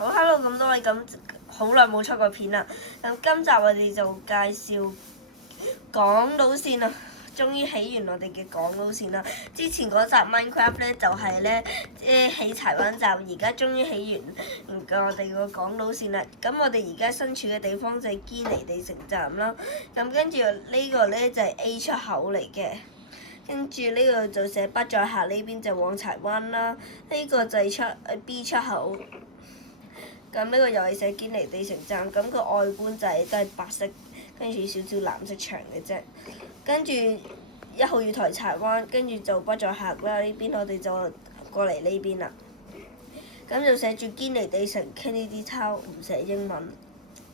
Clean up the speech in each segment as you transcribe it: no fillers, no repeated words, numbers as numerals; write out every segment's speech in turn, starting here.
好 hello 咁多位，咁好耐冇出過片啦。咁今集我哋就介紹港島線啊，終於起完我哋嘅港島線啦。之前嗰集 Minecraft 咧就係咧起柴灣站，而家終於起完我哋個港島線啦。咁我哋而家身處嘅地方就係堅尼地城站啦。咁跟住呢個咧就係 A 出口嚟嘅。跟住呢個就寫不載客，呢邊就往柴灣啦。呢個就係B 出口。咁呢個又係寫堅尼地城站，咁個外觀就係都係白色，跟住少少藍色牆嘅啫。跟住1號月台柴灣，跟住就不載客啦。呢邊我哋就過嚟呢邊啦。咁就寫住堅尼地城 Kennedy Town，唔寫英文。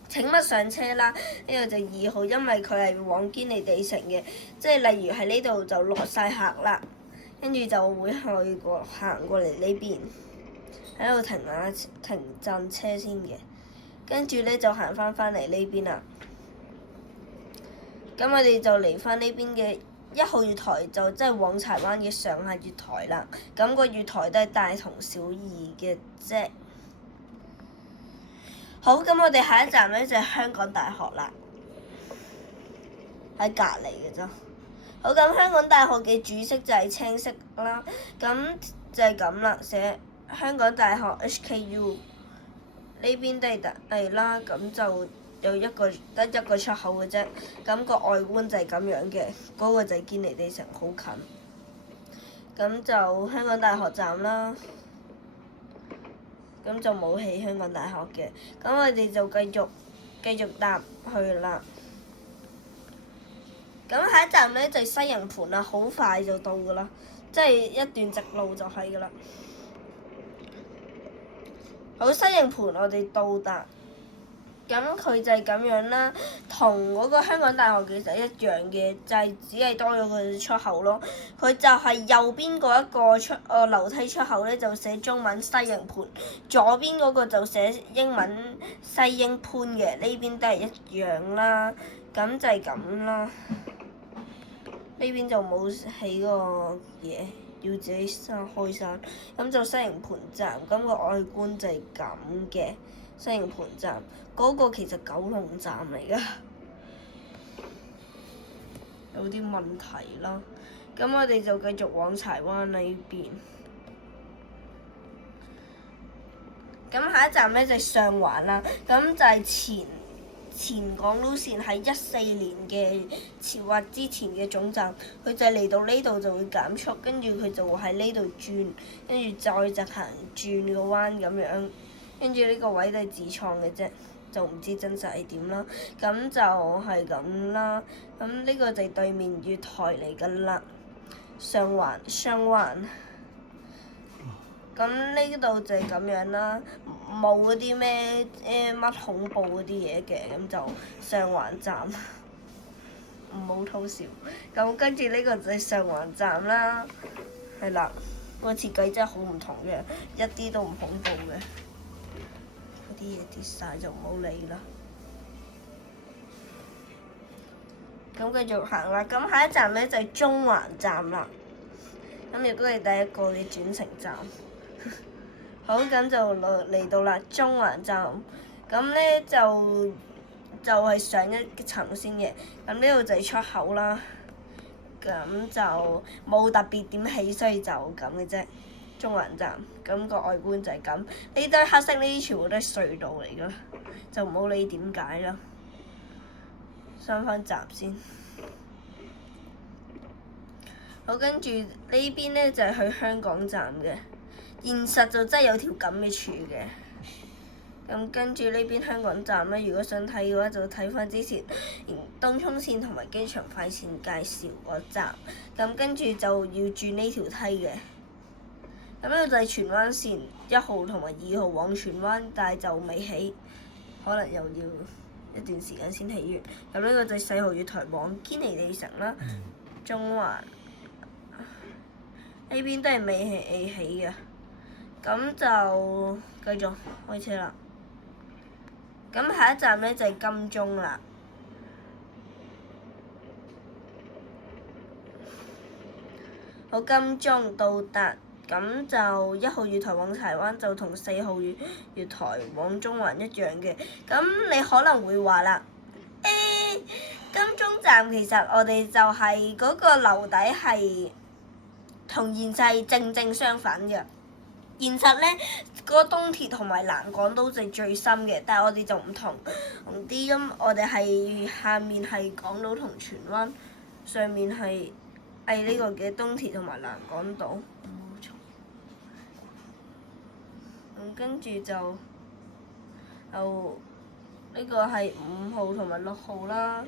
請勿上車啦！呢個就2號，因為佢係往堅尼地城嘅，即係例如喺呢度就落晒客啦，跟住就會行過嚟呢邊，喺度停陣車先嘅，跟住咧就行翻嚟呢邊啦。咁我哋就嚟翻呢邊嘅1號月台，就即係往柴灣嘅上下月台啦。咁個月台都係大同小異嘅啫。好，咁我哋下一站咧就係香港大學啦，喺隔離嘅啫。好，咁香港大學嘅主色就係青色啦，咁就係咁啦，寫香港大學 HKU 呢邊都係啦，咁就有得一個出口嘅啫。咁個外觀就係咁樣嘅，嗰個就係堅尼地城，好近。咁就香港大學站啦。咁就冇起香港大學嘅，咁我哋就繼續搭去啦。咁下一站咧就係西營盤啦，好快就到噶啦，即係一段直路就係噶啦。好，西營盤我哋到達，咁佢就係咁樣啦，同嗰個香港大學其實一樣嘅，就係只係多咗個出口咯。佢就係右邊嗰一個樓梯出口咧，就寫中文西營盤；左邊嗰個就寫英文西營盤嘅，呢邊都係一樣啦。咁就係咁啦。呢邊就冇起個嘢，要自己開山。咁就西營盤站，咁個外觀就係咁嘅。西營盤站嗰個其實九龍站嚟㗎，有啲問題啦。咁我哋就繼續往柴灣呢邊。咁下一站咧就係上環啦。咁就係前港島線喺14年嘅或之前嘅總站，佢就嚟到呢度就會減速，跟住佢就會喺呢度轉，跟住再直行轉個彎咁樣。跟住呢個位都係自創嘅啫，就唔知真實係點啦。咁就係咁啦。咁呢個就係對面月台嚟㗎啦，上環。咁呢度就係咁樣啦，冇嗰啲咩乜恐怖嗰啲嘢嘅，咁就上環站，唔好偷笑。咁跟住呢個就係上環站啦，係啦，個設計真係好唔同嘅，一啲都唔恐怖嘅。啲嘢跌晒就唔好理啦。咁繼續行啦，咁下一站咧就係中環站啦。咁亦都係第一個嘅轉乘站。好，咁就嚟到啦，中環站。咁咧就係上一層先嘅。咁呢度就係出口啦。咁就冇特別點起，所以就咁嘅啫。中環站，咁個外觀就係咁。呢堆黑色呢啲全部都係隧道嚟㗎，就唔好理點解啦。上翻閘先。好，跟住呢邊咧就係去香港站嘅。現實就真係有條咁嘅柱嘅。咁跟住呢邊香港站咧，如果想睇嘅話，就睇翻之前東涌線同埋機場快線介紹嗰集。咁跟住就要轉呢條梯嘅。咁呢個就係荃灣線1號同埋2號往荃灣，但係就未起，可能又要一段時間先起完。咁呢個就係4號月台往堅尼地城啦，中環呢邊都係未起嘅。咁就繼續開車啦。咁下一站咧就係金鐘啦。好，金鐘到達。咁就1號月台往柴灣就同4號月台往中環一樣嘅。咁你可能會話啦，金鐘站其實我哋就係嗰個樓底係同現實正正相反嘅。現實咧，嗰個東鐵同埋南港島就最深嘅，但係我哋就唔同啲。咁我哋係下面係港島同荃灣，上面係呢個嘅東鐵同埋南港島。冇錯。跟住就呢個係5號同埋6號啦。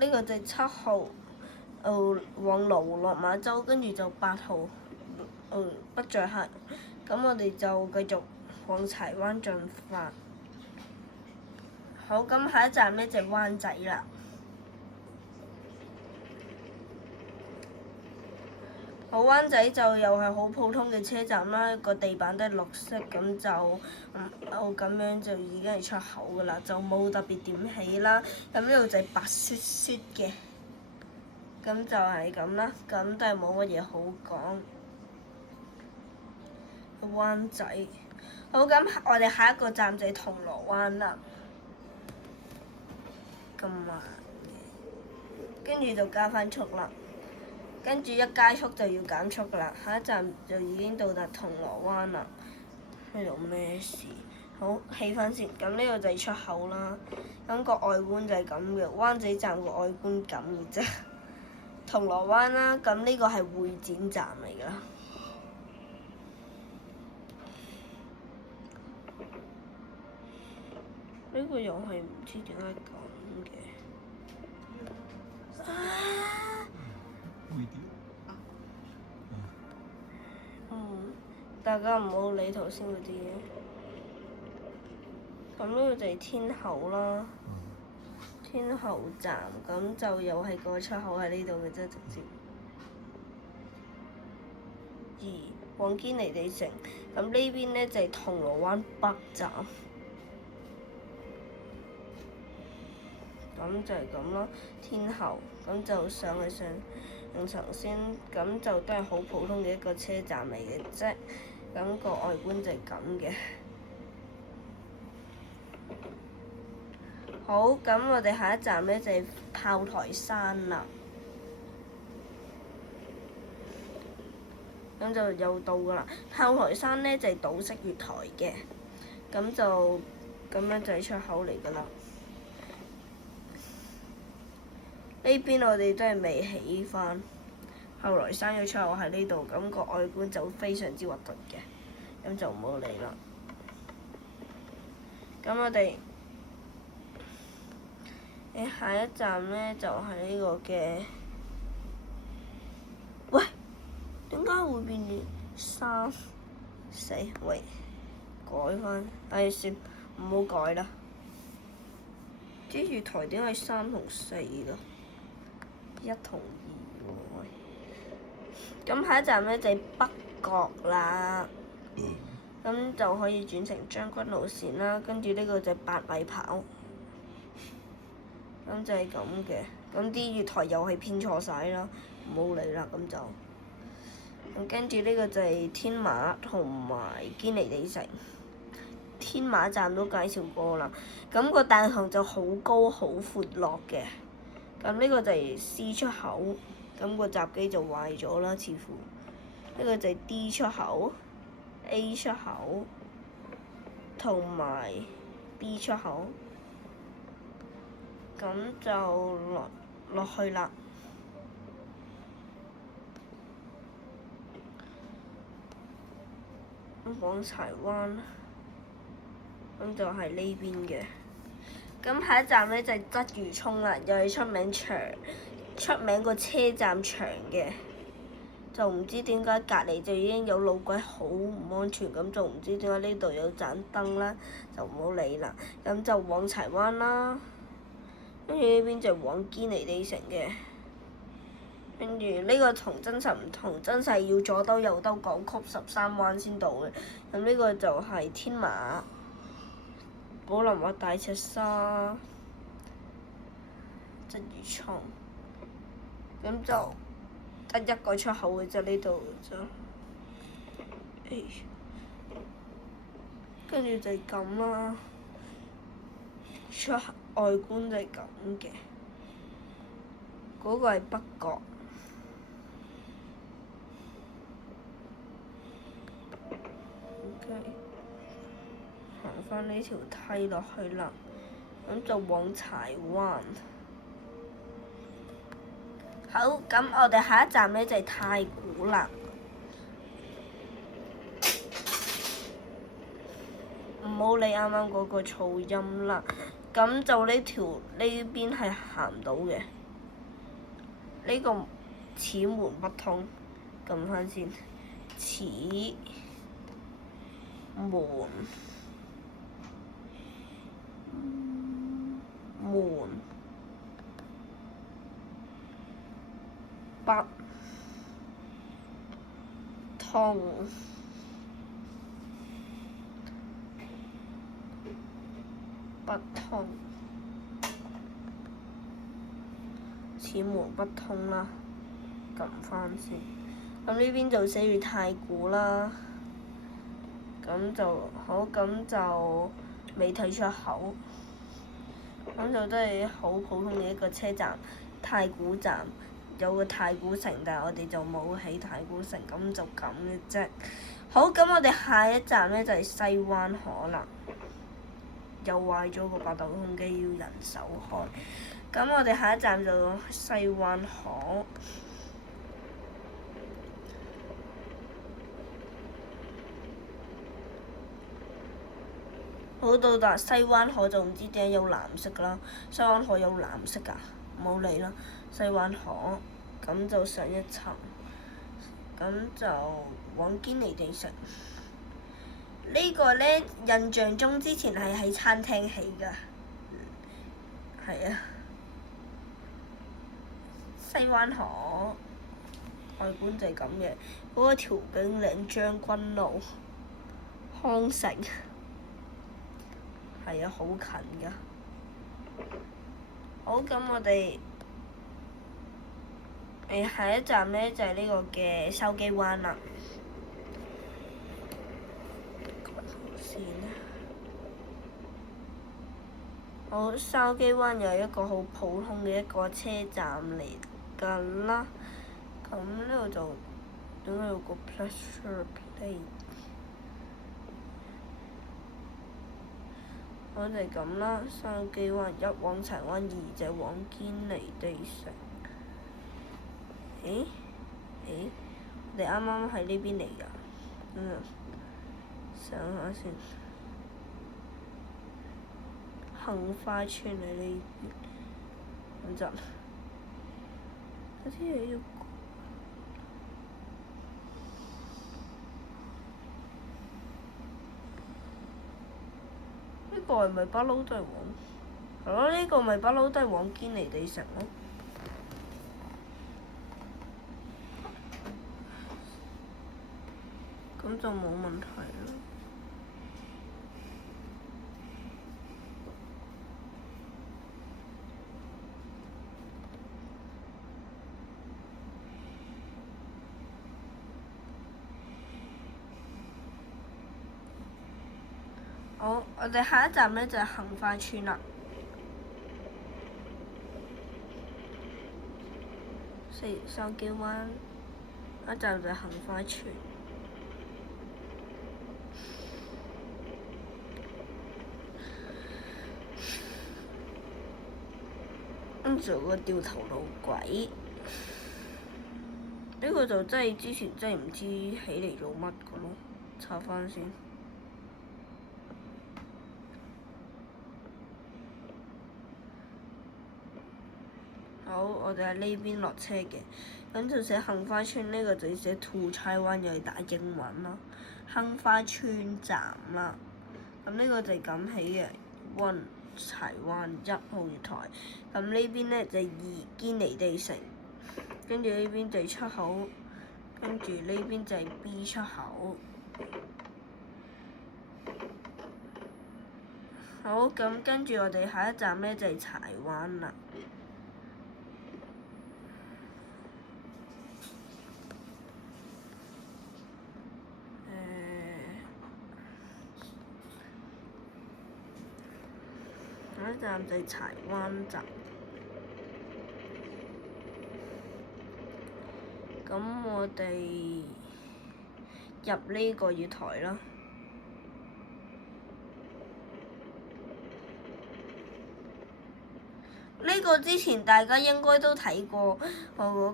呢個就7號往羅湖落馬洲，跟住就8號不載客。咁我哋就繼續往柴灣進發。好，咁下一站咧就係灣仔啦。好，灣仔就又係好普通嘅車站啦，個地板都係綠色，咁就咁樣就已經係出口噶啦，就冇特別點起啦。咁呢度就係白雪雪嘅，咁就係咁啦，咁都係冇乜嘢好講。灣仔，好，咁我哋下一個站就係銅鑼灣啦。咁慢嘅，跟住就加翻速啦。跟住一加速就要減速噶啦，下一站就已經到達銅鑼灣啦。呢度咩事？好，起翻先。咁呢度就係出口啦。咁個外觀就係咁嘅，灣仔站個外觀咁嘅啫。銅鑼灣啦，咁呢個係會展站嚟噶。呢個又係唔知點解咁嘅。大家唔好理頭先嗰啲嘢。咁呢個就係天后啦，天后站，咁就又係個出口喺呢度嘅啫，直接。往堅尼地城，咁呢邊咧就係銅鑼灣北站。咁就係咁咯，天后，咁就上去上層先，咁就都係好普通嘅一個車站嚟嘅啫。咁個外觀就係咁嘅。好，咁我哋下一站咧就係炮台山啦。咁就又到㗎啦。炮台山咧就係島式月台嘅，咁就咁樣就係出口嚟㗎啦。呢邊我哋都係未起翻，後來山嘅出口喺呢度，咁個外觀就非常之核突嘅，咁就唔好理啦。咁我哋下一站咧就係呢個嘅，喂，點解會變3？死，喂，改翻，算，唔好改啦。啲月台點解3同4㗎？1同2喎。咁下一站咧就係北角啦。咁就可以轉乘將軍路線啦，跟住呢個就係8米跑。咁就係咁嘅，咁啲月台又係編錯晒啦，唔好理啦，咁就。咁跟住呢個就係天馬同埋堅尼地城。天馬站都介紹過啦，咁個大堂就好高好闊落嘅。咁呢個就係 C 出口，咁個閘機就壞咗啦，似乎。呢個就係 D 出口、A 出口同埋 B 出口。咁就落去啦。往柴灣，咁就係呢邊嘅。咁下一站咧就係鰂魚涌啦，又係出名個車站長嘅。就唔知點解隔離就已經有路軌，好唔安全，咁就唔知點解呢度有盞燈啦，就唔好理啦。咁就往柴灣啦。跟住呢邊就往堅尼地城嘅，跟住呢個同真實唔同，真實要左兜右兜港曲13彎先到嘅。咁呢個就係天馬、寶林或大赤沙、鰂魚涌，咁就得一個出口嘅啫，呢度就。OK，跟住就係咁啦。出外觀就係咁嘅，嗰個係北角。OK，行翻呢條梯落去啦，咁就往柴灣。好，咁我哋下一站咧就係太古啦。唔好理啱啱嗰個噪音啦，咁就呢邊係行唔到嘅，呢個此門不通，撳翻先，此門不通。不通，此門不通啦，撳翻先。咁呢邊就寫住太古啦，咁就好，咁就未睇出口，咁就都係好普通嘅一個車站，太古站有個太古城，但係我哋就冇喺太古城，咁就咁嘅啫。好，咁我哋下一站咧就係西灣河啦。又壞咗個八達通機，要人手開。咁我哋下一站就西灣河。好，到達西灣河就唔知點解有藍色㗎啦。西灣河有藍色㗎，唔好理啦。西灣河，咁就上一層，咁就往堅尼地城。呢個呢，印象中之前係喺餐廳起㗎，係啊。西灣河外觀就係咁嘅，嗰個調景嶺將軍路康城，係啊，好近㗎。好，咁我哋下一站呢，就係呢個嘅筲箕灣啦。好，筲箕灣又係一個好普通嘅一個車站嚟㗎啦。咁呢度就點解有個 pressure plate？ 我哋咁啦，筲箕灣一往柴灣，二就往堅尼地城。我哋啱啱喺呢邊嚟㗎。上下先。杏花村喺呢邊，等陣，有啲嘢要講。呢個係咪不嬲都係往？係咯，呢個咪不嬲都係往堅尼地城咯。咁就冇問題啦。好，我哋下一站呢就係杏花村啦。筲箕灣一站就係杏花村。跟住有個掉頭路軌，呢個就真係之前真係唔知起嚟做乜嘅咯，查翻先。好，我哋喺呢邊落車嘅，咁就寫杏花村，呢個就要寫 to 柴灣，又係打英文啦。杏花村站啦，咁呢個就係咁起嘅，1柴灣1號月台，咁呢邊呢就係2堅尼地城，跟住呢邊就係出口，跟住呢邊就係 B 出口。好，咁跟住我哋下一站呢就係柴灣啦。下一站就係柴灣站。咁我哋入呢個月台啦。呢個之前大家應該都睇過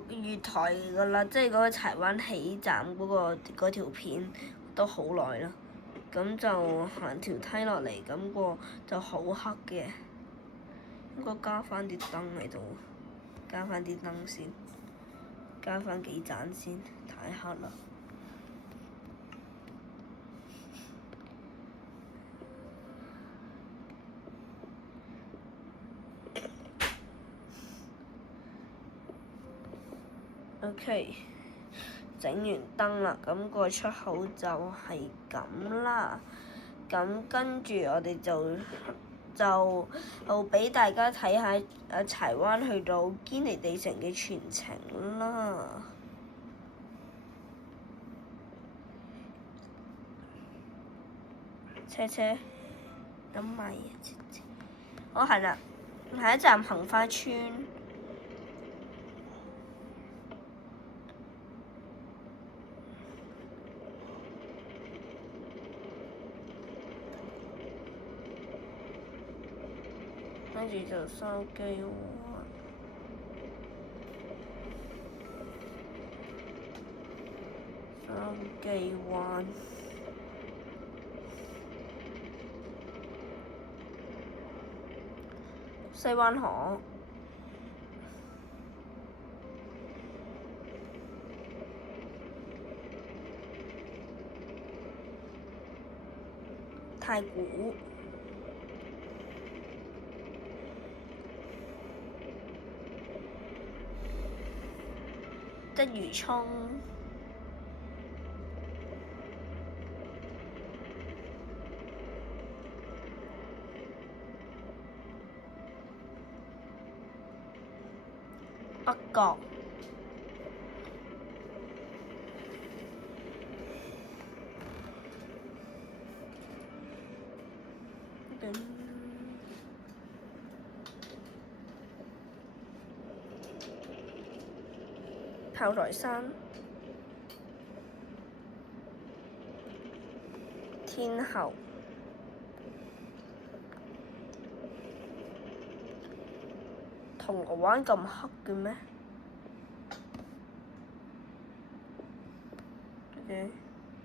月台㗎啦，即係嗰個柴灣起站嗰條片都好耐啦。咁就行條梯落嚟，咁個就好黑嘅，應該加翻啲燈喺度，加翻啲燈先，加翻幾盞先，太黑啦。OK， 整完燈啦，咁個出口就係咁啦。咁跟住我哋就俾大家睇下柴灣去到堅尼地城嘅全程啦。車咁咪好係啦，下一站杏花村。跟住就筲箕灣，西灣河，太古。鰂魚涌，北角，炮台山，天后，銅鑼灣咁黑嘅咩？OK，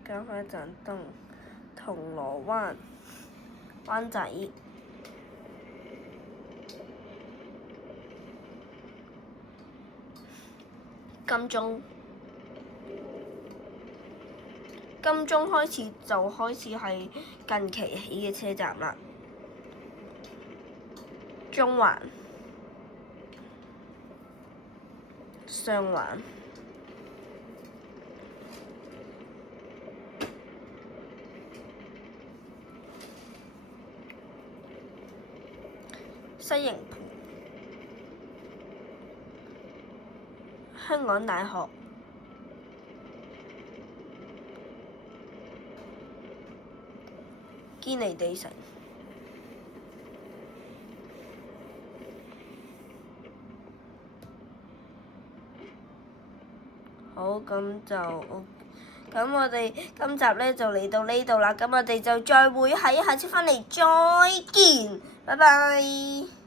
加翻一盞燈，銅鑼灣，灣仔。金鐘開始係近期起嘅車站啦。中環、上環、西營盤、香港大學、堅尼地城。好，咁我哋今集呢就嚟到呢度啦，咁我哋就再會喺下次返嚟再見，拜拜。